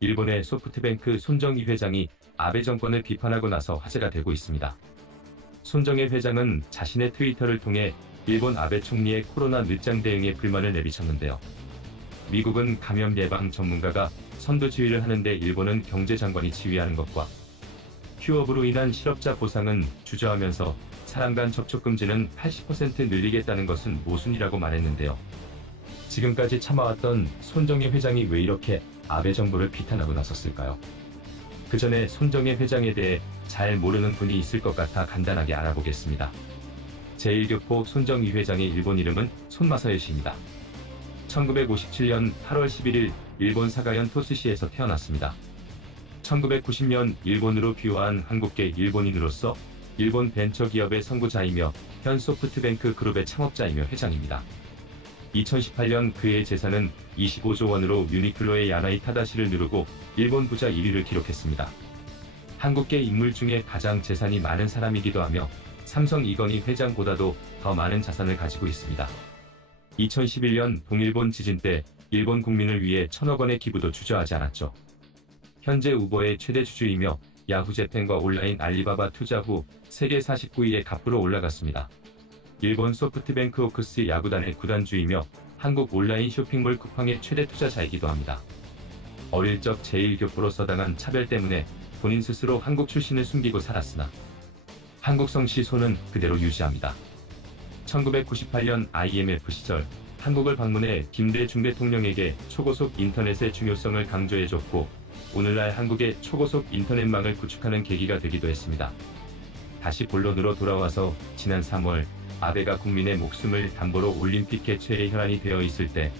일본의 소프트뱅크 손정희 회장이 아베 정권을 비판하고 나서 화제가 되고 있습니다. 손정희 회장은 자신의 트위터를 통해 일본 아베 총리의 코로나 늦장 대응에 불만을 내비쳤는데요. 미국은 감염 예방 전문가가 선두 지휘를 하는데 일본은 경제장관이 지휘하는 것과 휴업으로 인한 실업자 보상은 주저하면서 사람 간 접촉 금지는 80% 늘리겠다는 것은 모순이라고 말했는데요. 지금까지 참아왔던 손정희 회장이 왜 이렇게 아베 정부를 비판하고 나섰을까요? 그 전에 손정희 회장에 대해 잘 모르는 분이 있을 것 같아 간단하게 알아보겠습니다. 제1교포 손정희 회장의 일본 이름은 손마사요시입니다. 1957년 8월 11일 일본 사가현 토스시에서 태어났습니다. 1990년 일본으로 귀화한 한국계 일본인으로서 일본 벤처기업의 선구자이며 현 소프트뱅크 그룹의 창업자이며 회장입니다. 2018년 그의 재산은 25조 원으로 유니클로의 야나이 타다시를 누르고 일본 부자 1위를 기록했습니다. 한국계 인물 중에 가장 재산이 많은 사람이기도 하며 삼성 이건희 회장보다도 더 많은 자산을 가지고 있습니다. 2011년 동일본 지진 때 일본 국민을 위해 1,000억 원의 기부도 주저하지 않았죠. 현재 우버의 최대 주주이며 야후재팬과 온라인 알리바바 투자 후 세계 49위에 갑부로 올라갔습니다. 일본 소프트뱅크 호크스 야구단의 구단주이며 한국 온라인 쇼핑몰 쿠팡의 최대 투자자이기도 합니다. 어릴 적 제1교포로서 당한 차별 때문에 본인 스스로 한국 출신을 숨기고 살았으나 한국성 시소는 그대로 유지합니다. 1998년 IMF 시절 한국을 방문해 김대중 대통령에게 초고속 인터넷의 중요성을 강조해줬고 오늘날 한국의 초고속 인터넷망을 구축하는 계기가 되기도 했습니다. 다시 본론으로 돌아와서 지난 3월 아베가 국민의 목숨을 담보로 올림픽 개최에 혈안이 되어 있을 때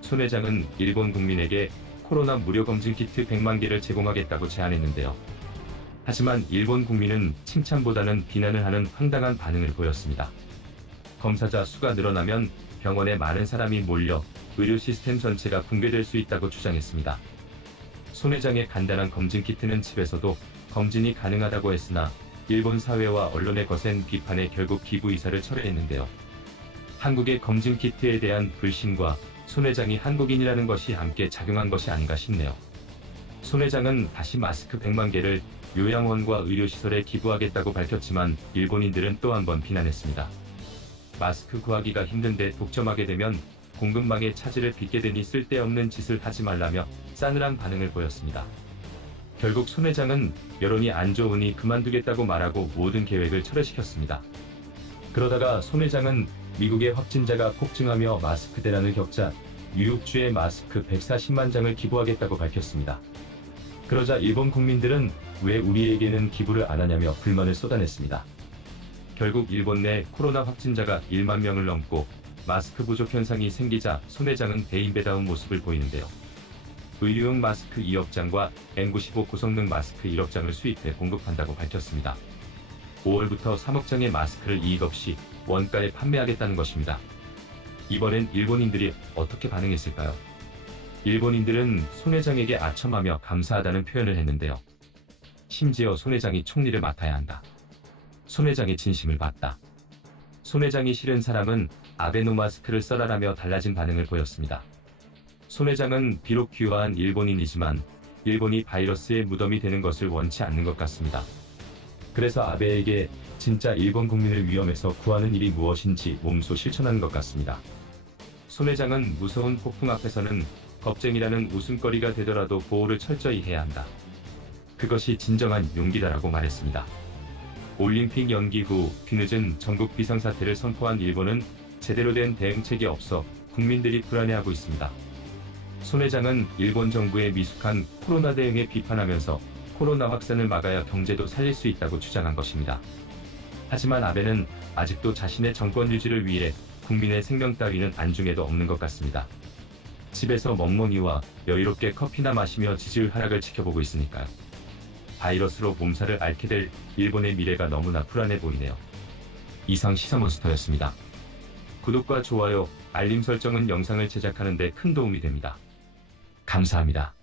손 회장은 일본 국민에게 코로나 무료 검진 키트 100만 개를 제공하겠다고 제안했는데요. 하지만 일본 국민은 칭찬보다는 비난을 하는 황당한 반응을 보였습니다. 검사자 수가 늘어나면 병원에 많은 사람이 몰려 의료 시스템 전체가 붕괴될 수 있다고 주장했습니다. 손 회장의 간단한 검진 키트는 집에서도 검진이 가능하다고 했으나 일본 사회와 언론의 거센 비판에 결국 기부 의사를 철회했는데요. 한국의 검진 키트에 대한 불신과 손 회장이 한국인이라는 것이 함께 작용한 것이 아닌가 싶네요. 손 회장은 다시 마스크 100만 개를 요양원과 의료시설에 기부하겠다고 밝혔지만 일본인들은 또 한 번 비난했습니다. 마스크 구하기가 힘든데 독점하게 되면 공급망의 차질을 빚게 되니 쓸데없는 짓을 하지 말라며 싸늘한 반응을 보였습니다. 결국 손 회장은 여론이 안 좋으니 그만두겠다고 말하고 모든 계획을 철회시켰습니다. 그러다가 손 회장은 미국의 확진자가 폭증하며 마스크 대란을 겪자 뉴욕주에 마스크 140만 장을 기부하겠다고 밝혔습니다. 그러자 일본 국민들은 왜 우리에게는 기부를 안 하냐며 불만을 쏟아냈습니다. 결국 일본 내 코로나 확진자가 1만 명을 넘고 마스크 부족 현상이 생기자 손 회장은 대인배다운 모습을 보이는데요. 의료용 마스크 2억 장과 N95 고성능 마스크 1억 장을 수입해 공급한다고 밝혔습니다. 5월부터 3억 장의 마스크를 이익 없이 원가에 판매하겠다는 것입니다. 이번엔 일본인들이 어떻게 반응했을까요? 일본인들은 손 회장에게 아첨하며 감사하다는 표현을 했는데요. 심지어 손 회장이 총리를 맡아야 한다. 손 회장의 진심을 봤다. 손 회장이 싫은 사람은 아베노 마스크를 써라라며 달라진 반응을 보였습니다. 손 회장은 비록 귀화한 일본인이지만 일본이 바이러스의 무덤이 되는 것을 원치 않는 것 같습니다. 그래서 아베에게 진짜 일본 국민을 위험에서 구하는 일이 무엇인지 몸소 실천하는 것 같습니다. 손 회장은 무서운 폭풍 앞에서는 겁쟁이라는 웃음거리가 되더라도 보호를 철저히 해야 한다. 그것이 진정한 용기다라고 말했습니다. 올림픽 연기 후 뒤늦은 전국 비상사태를 선포한 일본은 제대로 된 대응책이 없어 국민들이 불안해하고 있습니다. 손 회장은 일본 정부의 미숙한 코로나 대응에 비판하면서 코로나 확산을 막아야 경제도 살릴 수 있다고 주장한 것입니다. 하지만 아베는 아직도 자신의 정권 유지를 위해 국민의 생명 따위는 안중에도 없는 것 같습니다. 집에서 멍멍이와 여유롭게 커피나 마시며 지지율 하락을 지켜보고 있으니까요. 바이러스로 몸살을 앓게 될 일본의 미래가 너무나 불안해 보이네요. 이상 시사몬스터였습니다. 구독과 좋아요, 알림 설정은 영상을 제작하는 데 큰 도움이 됩니다. 감사합니다.